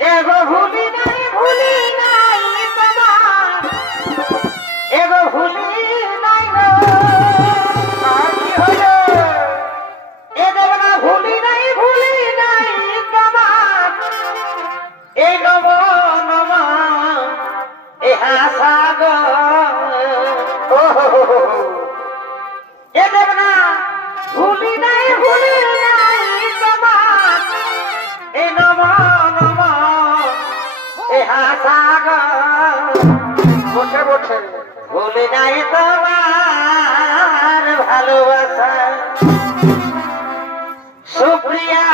এগো ভুলি নাই তোমার, এগো ভুলি নাই গো। আর কি হলো? এ দেবনা ভুলি নাই তোমার, এই নম নম এ হাসাগর। এ দেবনা ভুলি নাই তোমার, এই নম নম এ হাসাগর। বসে বসে ভুলি নাই তোমার ভালোবাসা, সুপ্রিয়া